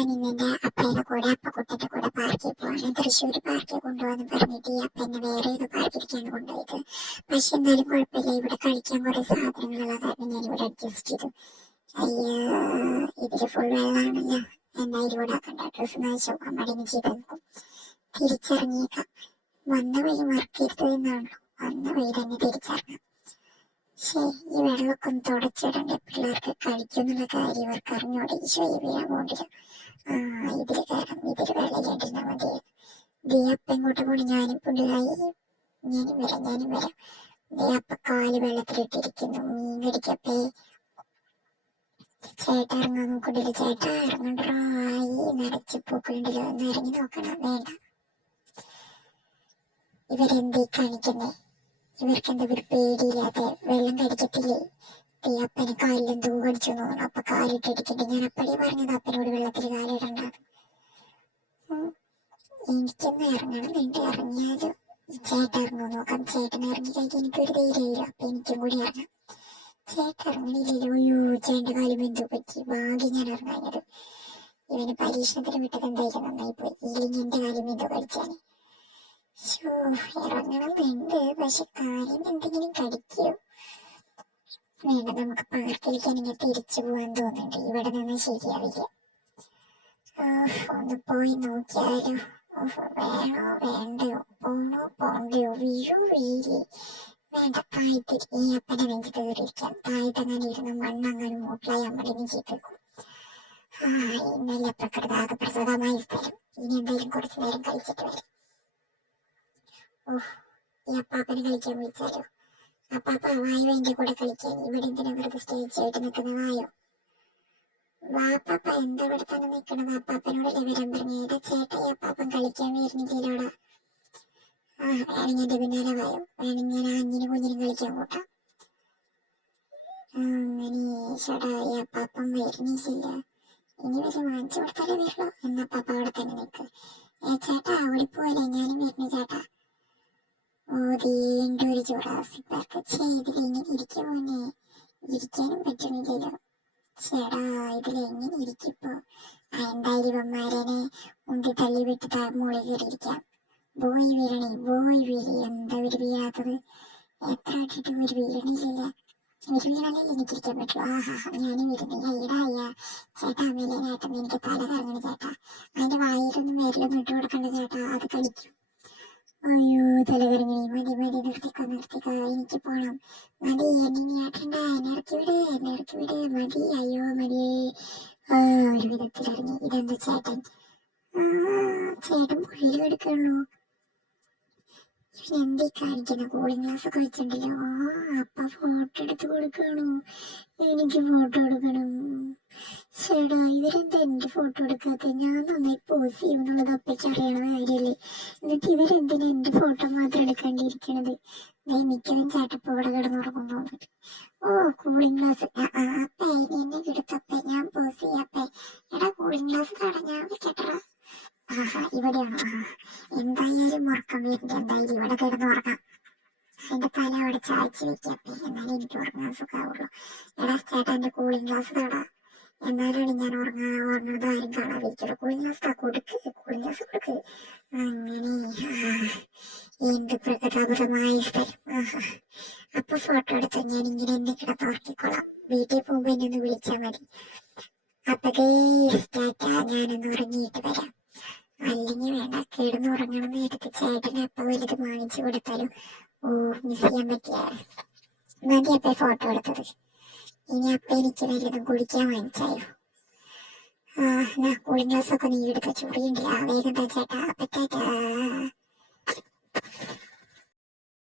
ഞാനിന്ന് എൻ്റെ അപ്പയുടെ കൂടെ അപ്പക്കുട്ടൻ്റെ കൂടെ പാർക്കിൽ പോവാണ്. തൃശ്ശൂർ പാർക്കിൽ കൊണ്ടുപോകാന്ന് പറഞ്ഞിട്ട് ഈ അപ്പനെ വേറെ ഏത് പാർക്കിലേക്കാണ് കൊണ്ടുപോയത്. പക്ഷെ എന്നാലും കുഴപ്പമില്ല, ഇവിടെ കഴിക്കാൻ കുറെ സാധനങ്ങളുള്ള കാരണം ഞാനിവിടെ അഡ്ജസ്റ്റ് ചെയ്തു. അയ്യോ, ഇതിൽ ഫുൾ വെള്ളമാണല്ലോ. എന്നാ ഇതിലൂടെ ആക്കണ്ട, ഡ്രസ്സ് നാശം അമ്മടിന് ചെയ്ത് നോക്കും. തിരിച്ചിറങ്ങിയേക്കാം. വന്ന വഴി മറക്കരുത് എന്നാണല്ലോ, വന്ന വഴി തന്നെ തിരിച്ചിറങ്ങാം. പക്ഷേ ഈ വെള്ളമൊക്കെ ഒന്ന് തുടച്ചിടണ്ടേ, പിള്ളേർക്ക് കഴിക്കുന്നുള്ള കാര്യം ഇവർക്ക് അറിഞ്ഞോടെ. ഈശോയെ വീഴാൻ പോണ്ടില്ല. ഇതില് കയറാം, ഇതില് വെള്ളമില്ലാണ്ടിരുന്നാൽ മതി. ദീയപ്പ ഇങ്ങോട്ട് പോണി, ഞാനും പുള്ളിയായി. ഞാനും വരാം. ദീയപ്പ കാല് വെള്ളത്തിലിട്ടിരിക്കുന്നു, മീൻ കടിക്കപ്പേ. ചേട്ടാ ഇറങ്ങാൻ നോക്കണ്ടില്ല, ചേട്ടാ ഇറങ്ങണ്ടായി. നരച്ച് പൂക്കളുണ്ടല്ലോ, ഒന്ന് ഇറങ്ങി നോക്കണം. വേണ്ട, ഇവരെന്തീ കാണിക്കുന്നേ? ഇവർക്കെന്താ ഒരു പേടിയില്ലാതെ? വെള്ളം കടിക്കത്തില്ലേ? അപ്പനെ കാലിലെന്തോ കടിച്ചു തോന്നുന്നു. അപ്പൊ കാലിട്ടിരിക്കട്ടെ. ഞാൻ അപ്പഴേ പറഞ്ഞത് അപ്പനോട് വെള്ളത്തിൽ കാലിടണ്ടാന്ന്. എനിക്കൊന്ന് ഇറങ്ങണമെന്നുണ്ട്. ഇറങ്ങിയാലും ചേട്ടൻ ഇറങ്ങുമോ നോക്കാം. ചേട്ടൻ ഇറങ്ങി കഴിക്കാൻ എനിക്കൊരു ധൈര്യമില്ല. അപ്പൊ എനിക്കും കൂടി ഇറങ്ങാം. ചേട്ടൻ ഇറങ്ങണില്ലല്ലോ. അയ്യോ, ചേട്ടൻ്റെ കാലും എന്തോ പറ്റി. ഭാഗ്യം ഞാൻ ഇറങ്ങാഞ്ഞത്. ഇവന് പരീക്ഷണത്തിന് വിട്ടത് എന്തായാലും നന്നായി പോയി. ഇല്ലെങ്കിൽ എന്റെ കാലും എന്തോ കടിച്ചാണ്. ഇറങ്ങണമെന്നുണ്ട്, പക്ഷെ കാര്യം എന്തെങ്കിലും കടിക്കോ? വേണ്ട, നമുക്ക് പാർക്കിലേക്ക് എനിക്ക് തിരിച്ചു പോവാൻ തോന്നുന്നുണ്ട്. ഇവിടെ നിന്ന് ശരിയാവില്ല. ഒന്ന് പോയി നോക്കിയാലോ? വേണോ വേണ്ടയോ? പോണ്ടയോ? വീഴി. വേണ്ട, താഴത്തിൽ ഈ അപ്പനെ നെഞ്ച് കയറിയിരിക്കാം. താഴത്തെങ്ങനെ ഇരുന്ന് മണ്ണങ്ങനെ മൂട്ടിലായി അമ്മടിന് ചെയ്തേക്കും. ഇന്നലെ പ്രകൃതാകപ്രസദമായ സ്ഥലം. ഇനി എന്തായാലും കുറച്ചു നേരം കളിച്ചിട്ട് വരും. ഈ അപ്പാപ്പനെ കളിക്കാൻ വിളിച്ചാലോ? അപ്പാപ്പ വായോ എന്റെ കൂടെ കളിക്കാൻ. ഇവിടെ എന്തിനാ വെറുതെ സ്റ്റേജ് ആയിട്ട് നിൽക്കുന്ന? വായോ വാപ്പാപ്പ, എന്താ ഇവിടെ തന്നെ നിൽക്കണത്? അപ്പാപ്പനോടല്ലേ വരാൻ പറഞ്ഞ? ചേട്ടാ, ഈ അപ്പാപ്പൻ കളിക്കാൻ വരുന്നില്ലോടാ. വേണമെങ്കിൽ എന്റെ പിന്നാലെ വായോ. വേണമെങ്കിൽ ഞാൻ അഞ്ഞിനും കുഞ്ഞിനും കളിക്കാൻ കൂട്ടാം. അങ്ങനെ ചേട്ടാ, ഈ അപ്പാപ്പൻ വരുന്നില്ല. ഇനി വരെ വാങ്ങിച്ചു കൊടുത്താലേ വരുള്ളൂ. എന്നാ അപ്പാപ്പ അവിടെ തന്നെ നിൽക്ക്. ചേട്ടാ, അവിടെ പോലെ ഞാനും വരുന്നു ചേട്ടാ. വീണ്ടും ഒരു ജുറാസിക് പാർക്ക്. ഇതിലെങ്ങനെ ഇരിക്കും മോനെ? ഇരിക്കാനും പറ്റണില്ലല്ലോ. ചേടാ, ഇതിലെങ്ങനെ ഇരിക്കിപ്പോ? എന്തായാലും ഇവന്മാരനെ ഉന്തി തള്ളി വിട്ട് മുകളിൽ കയറിയിരിക്കാം. ബോയ് വീഴി. എന്താ ഒരു വീഴാത്തത്? എത്ര ഇട്ടിട്ടും ഒരു വീഴണില്ല. ഒരു വീണാലേ എനിക്കിരിക്കാൻ പറ്റുള്ളൂ. ഞാനും വരുന്നില്ല. ഇടായ്യ ചേട്ടാ, മേലേനായിട്ടെന്ന് എനിക്ക് തല കറങ്ങണ ചേട്ടാ. അതിന്റെ വായിലൊന്നും മേരിലൊന്നും ഇട്ട് കൊടുക്കണ്ട ചേട്ടാ, അത് കളിക്കും. അയ്യോ, തലകറങ്ങണി. മതി, നിർത്തിക്കോ. എനിക്ക് പോണം. മതി, എന്നെ ആട്ടണ്ട. ഇറക്കി വിട്. മതി, അയ്യോ മതി. ഒരു വിധത്തിലിറങ്ങി. ഇതെന്താ ചേട്ടൻ പുള്ളിയിൽ എടുക്കുള്ളൂ. ഇവനെന്തീ കാണിക്കുന്ന? കൂളിംഗ് ഗ്ലാസ് ഒക്കെ വെച്ചിട്ടുണ്ടല്ലോ. അപ്പ ഫോട്ടോ എടുത്ത് കൊടുക്കണോ? എനിക്ക് ഫോട്ടോ എടുക്കണം. ചേടാ, ഇവരെന്താ എന്റെ ഫോട്ടോ എടുക്കാത്ത? ഞാൻ നന്നായി പോസ് ചെയ്യുന്നുള്ളത് അപ്പയ്ക്ക് അറിയണ കാര്യല്ലേ? എന്നിട്ട് ഇവരെന്തിനാ എന്റെ ഫോട്ടോ മാത്രം എടുക്കാണ്ടിരിക്കണത്? മിക്കതും ചേട്ടപ്പ ഇവിടെ കിടന്നുറങ്ങും തോന്നിട്ട്. Cooling glass. അപ്പ എന്നെ കിടത്തപ്പ, ഞാൻ പോസ് ചെയ്യപ്പേ. എടാ, കൂളിംഗ് ഗ്ലാസ് ഞാൻ വെക്കട്ടറ. ഇവിടെയാണോ? എന്തായാലും ഉറക്കം വരില്ല. എന്തായാലും ഇവിടെ കിടന്നുറങ്ങാം. അതിന്റെ തല അവിടെ ചായച്ച് വെക്കപ്പേ, എന്നാലും എനിക്ക് ഉറങ്ങാൻ സുഖമാവുള്ളൂ. എടാ ചേട്ടാ, എന്റെ കൂളിംഗ് ഗ്ലാസ് തടാ. എന്നാലാണ് ഞാൻ ഉറങ്ങുന്നത് ആരും കാണാതിരിക്കുള്ളൂ. കൂളിംഗ് ഗ്ലാസ് കൊടുക്ക്. അങ്ങനെ എന്ത് പ്രകൃതമായ സ്ഥലം. അപ്പൊ ഫോട്ടോ എടുത്ത് ഞാൻ ഇങ്ങനെ എന്നെ കിടന്ന് ഉറക്കിക്കൊള്ളാം. വീട്ടിൽ പോകുമ്പോ എന്നെ ഒന്ന് വിളിച്ചാൽ മതി. അപ്പൊ ഞാനൊന്ന് ഉറങ്ങിയിട്ട് വരാം. അല്ലെങ്കിൽ വേണ്ട, കിടന്നുറങ്ങണം നേരത്തെ ചേട്ടന് അപ്പ വലുത് വാങ്ങിച്ചു കൊടുത്താലും മിസ് ചെയ്യാൻ പറ്റില്ല. മതി അപ്പ ഫോട്ടോ എടുത്തത്. ഇനി അപ്പ എനിക്ക് വലുതും കുടിക്കാൻ വാങ്ങിച്ചായോ? കൂളിംഗ് ഗ്ലാസ് ഒക്കെ നീ എടുത്ത ചൊറിയുണ്ടില്ല. വേഗം ചേട്ടാ.